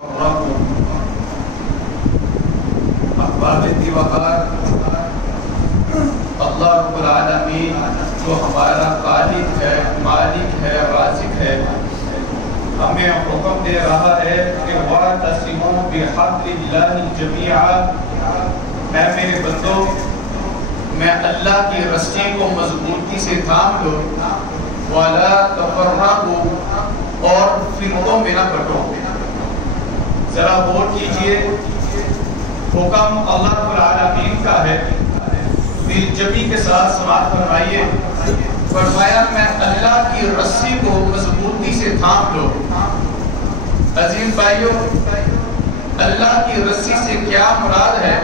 اللہ رب العالمین جو ہمارا خالق ہے، مالک ہے، رازق ہے، ہمیں حکم دے رہا ہے کہ وَاعْتَصِمُوا بِحَبْلِ اللَّهِ جَمِيعًا، اے میرے بندو میں اللہ کی رسی کو مضبوطی سے تھام لو، وَلَا تَفَرَّقُوا اور فرقوں میں نہ بٹو۔ ذرا غور کیجئے، حکم اللہ رب العالمین کا ہے، دل جمی کے ساتھ سماعت فرمائیے۔ فرمایا میں اللہ کی رسی کو مضبوطی سے تھام لو۔ عزیز بھائیو، اللہ کی رسی سے کیا مراد ہے؟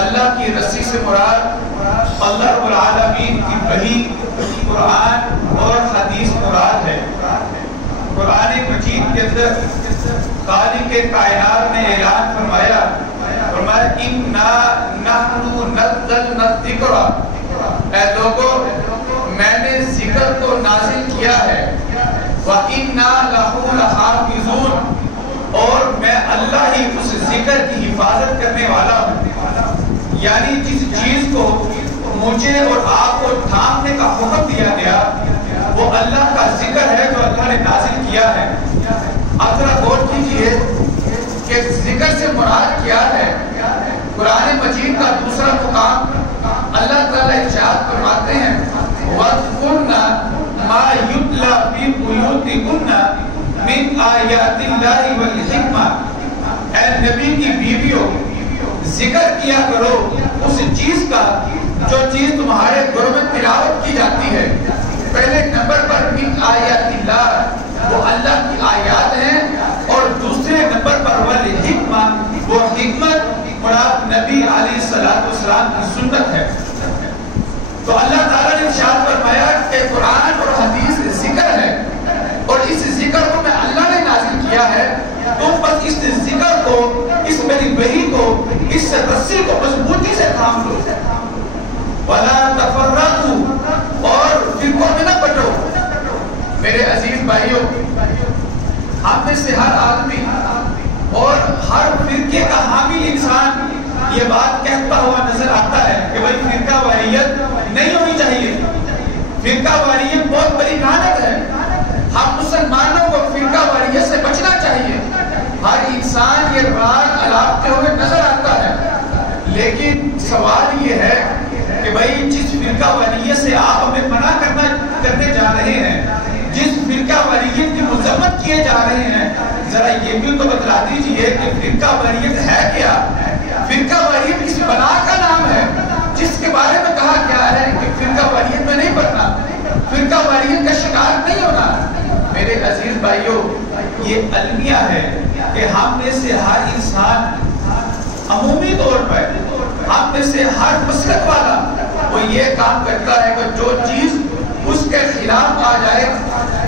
اللہ کی رسی سے مراد اللہ رب العالمین کی وحی، قرآن اور حدیث مراد ہے۔ قرآن مجید کے اندر خالق کائنات نے اعلان فرمایا اِنَّا نَحْنُ نَزَّلْنَا الذِّكْرَ، اے لوگوں میں نے ذکر کو نازل کیا ہے، وَإِنَّا لَهُ لَحَافِظُونَ اور میں اللہ ہی اس ذکر کی حفاظت کرنے والا ہوں۔ یعنی جس چیز کو مجھے اور آپ کو تھامنے کا حکم دیا گیا وہ اللہ کا ذکر ہے جو اللہ نے نازل کیا ہے۔ اب ذرا غور کیجئے کہ ذکر سے مراد کیا ہے؟ قرآن مجید کا دوسرا مقام اللہ تعالیٰ ارشاد فرماتے ہیں وَاذْكُرْنَ مَا يُتْلَى فِي بُيُوتِكُنَّ مِنْ آيَاتِ اللَّهِ وَالْحِكْمَةِ، اے نبی کی بیویوں ذکر کیا کرو اس چیز کا جو چیز تمہارے گھروں میں تلاوت کی جاتی ہے۔ پہلے نمبر پر مِنْ آيَاتِ اللَّهِ وہ اللہ کی آیات ہیں، اور دوسرے نمبر پر والحکمہ وہ حکمت مراد نبی علیہ السلام کی سنت ہے۔ تو اللہ تعالیٰ نے ارشاد فرمایا کہ قرآن اور حدیث ذکر ہے، اور اس ذکر کو میں اللہ نے نازل کیا ہے، تم بس اس ذکر کو، اس میری وحی کو، اس رسی کو مضبوطی سے تھام لو۔ وَلَا تَفَرَّقُوا اور فرقوں میں نہ بٹو۔ میرے عزیز بھائیوں، ہم میں سے ہر آدمی اور ہر فرقے کا حامل انسان یہ بات کہتا ہوا نظر آتا ہے کہ بھئی فرقہ واریت نہیں ہونی چاہیے، فرقہ واریت بہت بڑی لعنت ہے، ہم مسلمانوں کو فرقہ واریت سے بچنا چاہیے۔ ہر انسان یہ راز الاپتے ہوئے نظر آتا ہے، لیکن سوال یہ ہے کہ بھئی جس فرقہ واریت سے آپ ہمیں منع کرنے جا رہے ہیں، جس فرقہ واریت کی مذمت کیے جا رہے ہیں، ذرا یہ بھی تو بتلا دیجئے کہ فرقہ واریت ہے کیا؟ فرقہ واریت کسی بلا کا نام ہے جس کے بارے میں کہا گیا ہے کہ فرقہ واریت میں نہیں پڑھنا، فرقہ واریت کا شکار نہیں ہونا۔ میرے عزیز بھائیوں، یہ المیہ ہے کہ ہم میں سے ہر انسان عمومی طور پر، ہم میں سے ہر مسلک والا وہ یہ کام کرتا ہے کہ جو چیز اس کے خلاف آ جائے،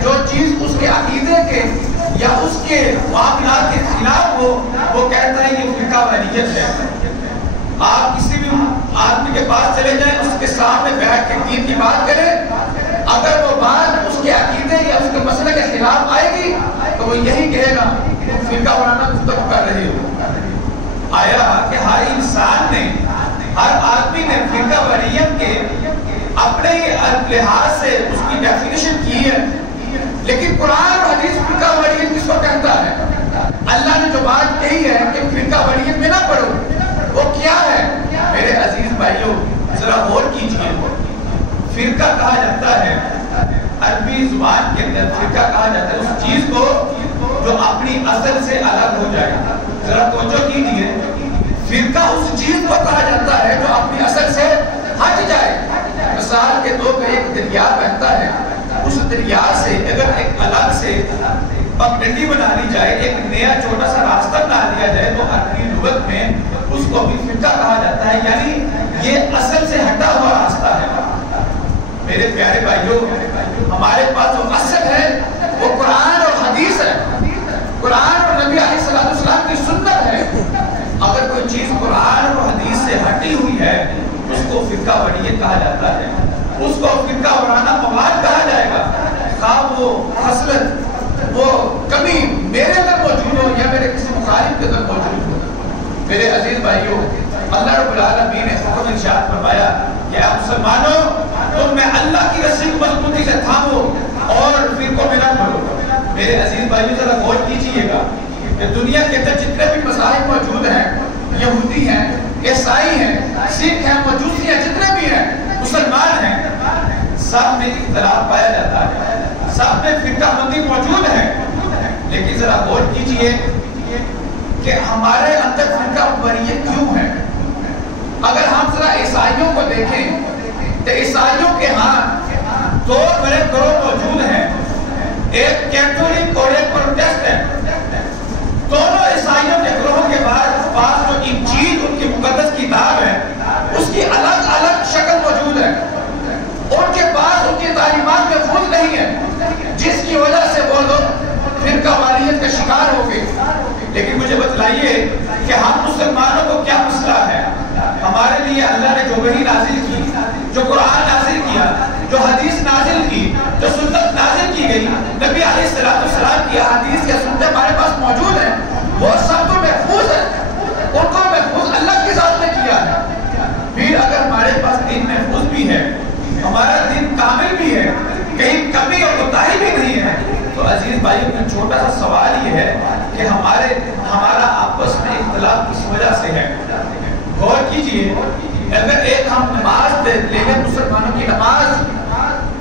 جو چیز اس کے عقیدے کے یا اس کے معاملات کے خلاف ہو، وہ کہتا ہے یہ فرقہ واریت ہے۔ آپ کسی بھی آدمی کے پاس چلے جائیں، اس کے سامنے بیٹھ کے دین کی بات کریں، اگر وہ بات اس کے عقیدے یا اس کے مسئلے کے خلاف آئے گی تو وہ یہی کہے گا تم فرقہ وارانہ گفتگو کر رہے ہو۔ آیا کہ ہر انسان نے، ہر آدمی نے فرقہ واریت کے اپنے لحاظ سے اس کی ڈیفینیشن کی ہے، لیکن قرآن اور حدیث فرقہ واریت کس کو کہتا ہے؟ اللہ نے جو بات کہی ہے کہ فرقہ واریت میں نہ پڑھو، وہ کیا ہے؟ میرے عزیز بھائیوں ذرا غور کیجئے، فرقہ کہا جاتا ہے عربی زبان کے اندر، فرقہ کہا جاتا ہے اس چیز کو جو اپنی اصل سے الگ ہو جائے۔ ذرا توجہ کیجئے، فرقہ اس چیز کو کہا جاتا ہے جو اپنی اصل سے ہٹ جائے۔ مثال کے طور پر ایک دریا بہتا ہے، اس دریا سے اگر ایک الگ سے پگڈنڈی بنا لی جائے، ایک نیا چھوٹا سا راستہ بنا لیا جائے، تو عربی لغت میں اس کو بھی فرقہ کہا جاتا ہے، یعنی یہ اصل سے ہٹا ہوا راستہ ہے۔ میرے پیارے بھائیوں، ہمارے پاس جو اصل ہے وہ قرآن اور حدیث ہے، قرآن اور نبی علیہ السلام کی سنت ہے۔ اگر کوئی چیز قرآن اور حدیث سے ہٹی ہوئی ہے اس کو فرقہ واریت کہا جاتا ہے، اس کو فرقہ وارانہ مواد کہا جائے گا، خواہ وہ خصلت، وہ کمی میرے اندر موجود ہو یا میرے میرے عزیز بھائیوں، اللہ رب العالمین نے حکم ارشاد فرمایا کہ اے مسلمانوں، تم میں اللہ کی رسی کو مضبوطی سے تھامو اور فرقوں میں نہ پڑو۔ میرے عزیز بھائیوں ذرا غور کیجئے گا کہ دنیا کے اندر جتنے بھی مذاہب موجود ہیں، یہودی ہیں، عیسائی ہیں، سکھ ہیں، مجوسی ہیں، جتنے بھی ہیں، مسلمان ہیں، سب میں اختلاف پایا جاتا ہے، سب میں فرقہ بندی موجود ہے۔ لیکن ذرا غور کیجئے کہ ہمارے اندر فرقہ واریت کیوں ہے؟ اگر ہم ذرا عیسائیوں کو دیکھیں تو عیسائیوں کے ہاں دو بڑے گروہ موجود ہیں، ایک کیتھولک اور ایک پروٹسٹنٹ۔ دونوں عیسائیوں کے گروہوں کے پاس جو انجیل ان کی مقدس کتاب ہے، اس کی الگ الگ شکل موجود ہے۔ ان کے پاس ان کی تعلیمات محفوظ نہیں ہے، جس کی وجہ سے وہ لوگ فرقہ واریت کا شکار ہو گئے۔ لیکن مجھے بتلائیے کہ ہم مسلمانوں کو کیا مسئلہ ہے؟ ہمارے لیے اللہ نے جو وحی نازل کی، جو قرآن نازل کیا، جو حدیث نازل کی، جو سنت نازل کی گئی، نبی علیہ السلام کی حدیث یا سنت ہمارے پاس موجود ہیں، وہ سب تو محفوظ ہے، ان کو محفوظ اللہ کی ذات نے کیا ہے۔ پھر اگر ہمارے پاس دین محفوظ بھی ہے، ہمارا دین کامل بھی ہے، کہیں کمی اور کوتاہی بھی نہیں ہے، تو عزیز بھائیوں کا چھوٹا سا سوال یہ ہے کہ ہمارا آپس میں اختلاف کس وجہ سے ہے؟ غور کیجئے، اگر ایک ہم نماز لے لیں مسلمانوں کی نماز،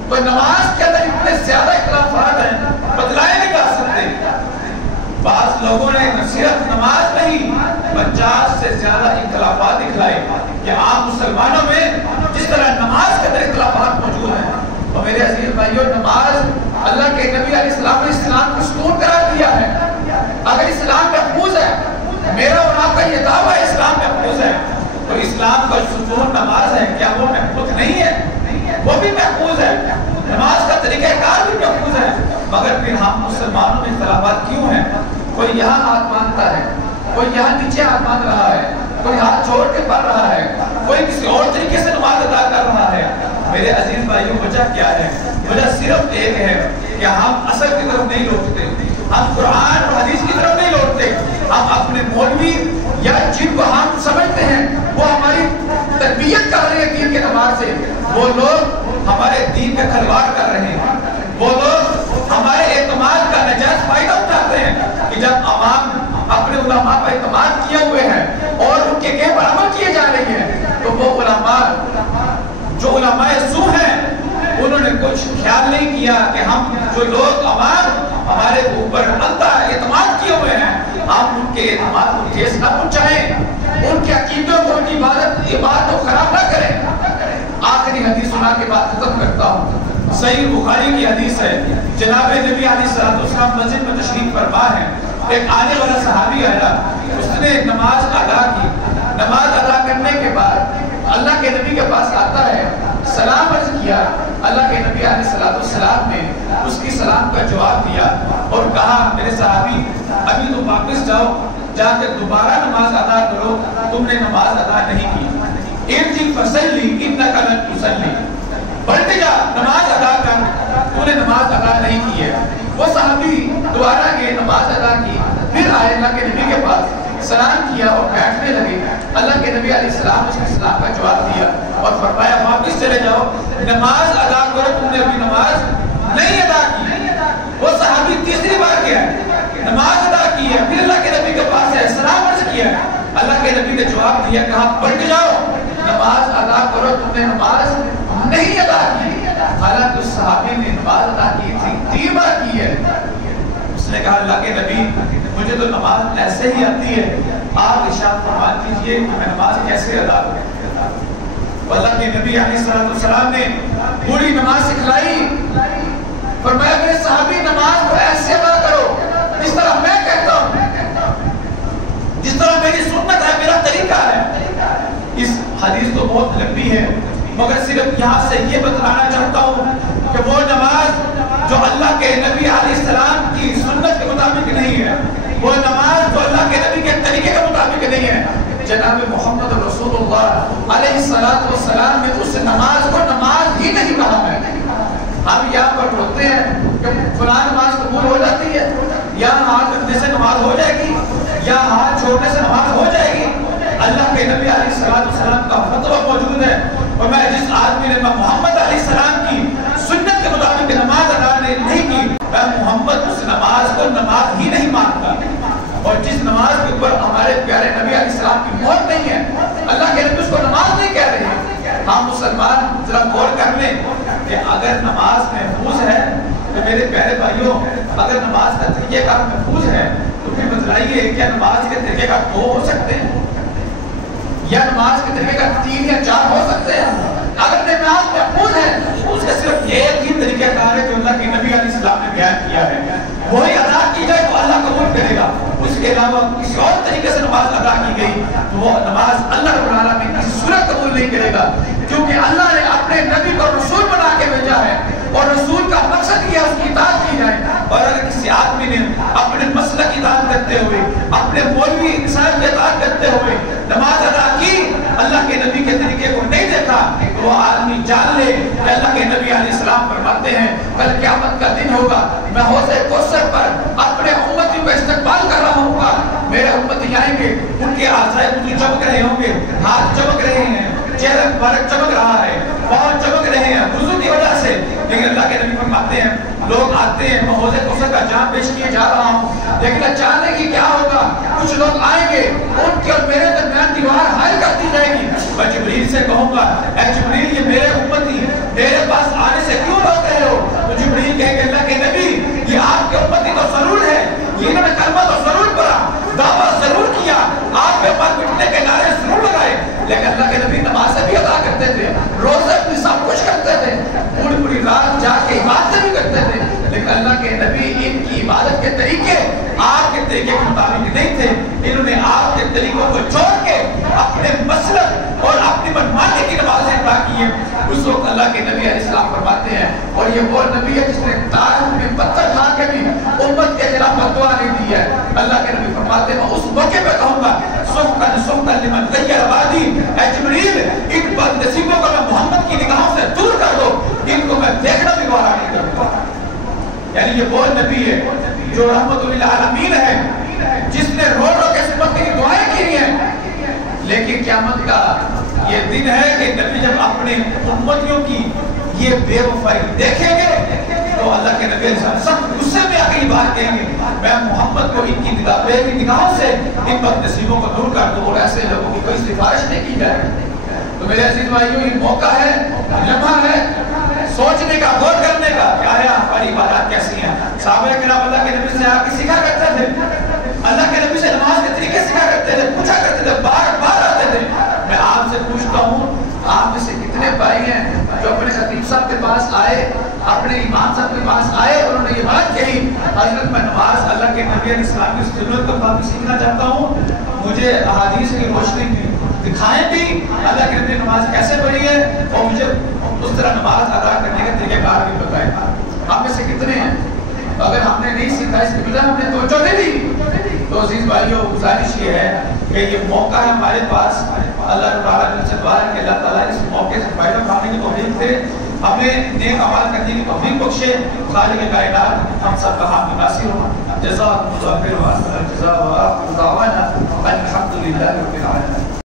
تو نماز کے اندر اتنے زیادہ اختلافات ہیں، بدلائے نہیں جا سکتے۔ بعض لوگوں نے صرف نماز نہیں 50 سے زیادہ اختلافات دکھلائے کہ عام مسلمانوں میں جس طرح نماز کے اندر اختلافات موجود ہیں۔ اور میرے عزیز بھائیوں، نماز اللہ کے نبی علیہ السلام نے اسلام کو ستون قرار دیا ہے۔ اگر اسلام محفوظ ہے، میرا اور آپ کا یہ دعویٰ ہے اسلام محفوظ ہے، تو اسلام کا ستون نماز ہے، کیا وہ محفوظ نہیں ہے؟ وہ بھی محفوظ ہے، نماز کا طریقہ کار بھی محفوظ ہے، مگر پھر ہم مسلمانوں میں اختلافات کیوں ہیں؟ کوئی یہاں ہاتھ باندھتا ہے، کوئی یہاں نیچے ہاتھ باندھ رہا ہے، کوئی ہاتھ چھوڑ کے پڑھ رہا ہے، کوئی کسی اور طریقے سے نماز ادا کر رہا ہے۔ میرے عزیز بھائیوں، وجہ کیا ہے؟ وجہ صرف ایک ہے کہ ہم اصل کی طرف نہیں لوٹتے، ہم قرآن اور حدیث کی طرف نہیں لوٹتے، ہم اپنے مولوی یا جن کو ہم سمجھتے ہیں وہ ہماری تربیت کر رہے ہیں دین کے اعتبار سے، وہ لوگ ہمارے دین کا کھلواڑ کر رہے ہیں، وہ لوگ ہمارے اعتماد کا نجائز فائدہ اٹھاتے ہیں کہ جب عوام اپنے علماء پر اعتماد کیے ہوئے ہیں اور ان کے کہے پر عمل کیے جا رہے ہیں، تو وہ علماء جو علماء سو ہیں انہوں نے کچھ خیال نہیں کیا کہ ہم جو لوگ عوام ہمارے اوپر اندھا اعتماد کیے ہوئے ہیں، ہم ان کے اعتماد کو ٹھیس نہ پہنچائیں، ان کے عقیدوں کو، ان کی عبادت کو خراب نہ کریں۔ آخری حدیث سنا کے بعد ختم کرتا ہوں۔ صحیح بخاری کی حدیث ہے، جناب نبی علیہ السلام مسجد میں تشریف فرما ہے، ایک آنے والا صحابی آیا، اس نے نماز ادا کی، نماز ادا کرنے کے بعد اللہ کے نبی کے پاس آتا ہے، سلام عرض کیا، اللہ کے نبی علیہ السلام نے اس کی سلام کا جواب دیا اور کہا میرے صحابی ابھی تم واپس جاؤ، جا کے دوبارہ نماز ادا کرو، تم نے نماز ادا نہیں کی، ارجع فصلی انک لم تصلی، پلٹ جا نماز ادا کر، تو نے نماز ادا نہیں کی ہے۔ وہ صحابی دوبارہ گئے، نماز ادا کی، پھر آئے اللہ کے نبی کے پاس، سلام کیا اور بیٹھنے لگے۔ اللہ کے نبی علیہ السلام نے اس کے سلام کا جواب دیا اور فرمایا واپس چلے جاؤ، نماز ادا کرو، تم نے ابھی نماز نہیں ادا کی۔ وہ صحابی تیسری بار گیا، نماز ادا کی ہے، پھر اللہ کے نبی کے پاس ہے، سلام عرض کیا، اللہ کے نبی نے جواب دیا، کہا پلٹ جاؤ، نماز ادا کرو، تم نے نماز نہیں ادا کی۔ حالانکہ اس صحابی نے نماز ادا کی تھی، 3 بار کی ہے۔ اس نے کہا اللہ کے نبی مجھے تو نماز ایسے ہی آتی ہے، آپ ارشاد فرما دیجئے کہ میں نماز کیسے ادا کروں۔ اللہ کے نبی علیہ السلام نے پوری نماز سکھلائی، فرمایا میرے صحابی نماز کو ایسے ادا کرو جس طرح میں کہتا ہوں، جس طرح میری سنت ہے، میرا طریقہ ہے۔ اس حدیث تو بہت لمبی ہے، مگر صرف یہاں سے یہ بتلانا چاہتا ہوں کہ وہ نماز جو اللہ کے نبی علیہ السلام کی سنت کے مطابق نہیں ہے، وہ نماز جو اللہ کے نبی کے طریقے کے مطابق نہیں ہے، جناب محمد رسول اللہ علیہ السلام نے اس نماز کو نماز ہی نہیں کہا ہے۔ ہم یہاں پر بولتے ہیں کہ فلاں نماز قبول ہو جاتی ہے، یا ہاتھ رکھنے سے نماز ہو جائے گی، یا ہاتھ چھوڑنے سے نماز ہو جائے گی، علیہ السلام کا فتویٰ موجود ہے، اور میں جس آدمی نے محمد علیہ السلام کی سنت کے مطابق نماز ادا نہیں کی، میں محمد اس نماز کو نماز ہی نہیں مانتا۔ اور جس نماز کے اوپر ہمارے پیارے نبی علیہ السلام کی مہر نہیں ہے، اللہ کے نبی اس کو نماز نہیں کہہ رہے ہیں۔ ہم مسلمان ذرا غور کر لیں کہ اگر نماز محفوظ ہے تو میرے پیارے بھائیوں، اگر نماز کا طریقہ کار محفوظ ہے تو پھر بتلائیے کیا نماز کے طریقہ کار 2 ہو سکتے ہیں یا نماز کے طریقہ کار 3 یا 4 ہو سکتے ہیں؟ اگر نماز محفوظ ہے اس کا صرف ایک ہی طریقہ کار ہے جو اللہ کے نبی علیہ السلام نے بیان کیا ہے، وہی ادا کی جائے تو اللہ قبول کرے گا۔ اس کے علاوہ کسی اور طریقے سے نماز ادا کی گئی تو وہ نماز اللہ رب العالمین کی صورت قبول نہیں کرے گا، کیونکہ اللہ نے اپنے نبی کو رسول بنا کے بھیجا ہے اور رسول کا مقصد یہ ہے اس کی اطاعت کی جائے۔ اور اگر کسی آدمی نے اپنے مسلک کی اطاعت کرتے ہوئے، اپنے مولوی انسان کی اطاعت کرتے ہوئے نماز ادا کی، اللہ کے نبی کے طریقے کو نہیں دیکھا، تو وہ آدمی جان لے کہ اللہ کے نبی علیہ السلام فرماتے ہیں کل قیامت کا دن ہوگا، میں حوض کوثر پر اپنے امتیوں کا استقبال کر رہا ہوں گا، میرے امتی آئیں گے، ان کے اعضائے وضو چمک رہے ہوں گے، ہاتھ چمک رہے ہیں، چہرہ مبارک چمک رہا ہے، پاؤں چمک رہے ہیں وضو کی وجہ سے، لیکن اللہ کے نبی فرماتے ہیں لوگ آتے ہیں میں حوض کوثر کا جام پیش کیے جا رہا ہوں، لیکن اچانک کی کیا ہوگا، کچھ لوگ آئیں گے ان کے اور میرے درمیان دیوار حائل کر دی جائے گی، میں جبریل سے کہوں گا اے جبریل یہ میرے امتی میرے پاس آنے سے کیوں روک رہے ہو؟ تو جبریل کہے کہ اللہ کے نبی یہ آپ کے امتی تو ضرور ہے، انہوں نے کلمہ تو ضرور پڑھا، دعوت ضرور کیا، آپ کے پاس مٹنے کے نعرے ضرور لگائے، لیکن اللہ کے نبی نمازیں بھی ادا کرتے تھے، روزے بھی سب کچھ کرتے تھے، پوری پوری رات جا کے عبادتیں بھی کرتے تھے، لیکن اللہ کے نبی ان کی عبادت کے طریقے آپ کے طریقے کے مطابق نہیں تھے، انہوں نے آپ کے طریقوں کو چھوڑ کے اپنے مسلک اور اپنی منمانی کی نمازیں ادا کی ہیں۔ اس وقت اللہ کے نبی علیہ السلام فرماتے ہیں اور یہ وہ نبی ہے جس نے طائف میں پتھر کھا کے بھی امت کے خلاف فتویٰ نہیں دی ہے۔ اللہ کے نبی فرماتے ہیں میں اس موقع پہ کہوں گا سخن لمن غیر وادی، اے جبریل ان بد نصیبوں کو میں محمد کی نگاہوں سے دور کر دو، ان کو میں دیکھنا بھی گوارا نہیں کرتا۔ یعنی یہ وہ نبی ہے جو رحمت للعالمین ہے، جس نے رو رو کے امت کی دعائیں کی ہیں، لیکن قیامت کا یہ دن ہے کہ نبی جب اپنے امتیوں کی یہ بے وفائی دیکھیں گے تو اللہ کے نبی علیہ السلام سب غصے میں آگئی بات کہیں گے میں محمد کو ان کی نگاہوں سے ان بد نصیبوں کو دور کر دوں، اور ایسے لوگوں کی کوئی سفارش نہیں کی جائے۔ تو میرے عزیز بھائیوں یہ موقع ہے، لمحہ ہے سوچنے کا، غور کرنے کا کہ آیا ہماری عبادات کیسی ہیں۔ صحابہ کرام اللہ کے نبی سے آ کے سیکھا کرتے تھے، اللہ کے نبی سے نماز کے طریقے سیکھا کرتے تھے، پوچھا کرتے تھے، بار بار آتے تھے۔ میں آپ سے پوچھتا ہوں آپ میں سے کتنے بھائی ہیں جو اپنے خطیب صاحب کے پاس آئے، اپنے امام صاحب کے پاس آئے اور انہوں نے یہ بات کہی حضرت میں نماز اللہ کے نبی علیہ السلام کی سنت کو کافی سیکھنا چاہتا ہوں، مجھے احادیث کی روشنی میں دکھائیں بھی اللہ کے نبی نماز کیسے پڑھی ہے اور مجھے اس طرح نماز ادا کرنے کا طریقہ کار بھی بتائیں۔ آپ میں سے کتنے ہیں؟ اگر ہم نے نہیں سیکھا اس کی وجہ ہم نے توجہ نہیں دی، تو عزیز بھائیوں گزارش یہ ہے کہ یہ موقع ہے ہمارے پاس، اللہ تعالیٰ سے دعا ہے کہ اللہ تعالیٰ اس موقع سے فائدہ اٹھانے کی توفیق دے، ہمیں نیک عمل کرنے کی توفیق بخشے، خالق کائنات ہم سب کا حامی ناصر ہو۔ جزاکم اللہ خیر و احسن الجزاء و آخر دعوانا الحمد للہ رب العالمین۔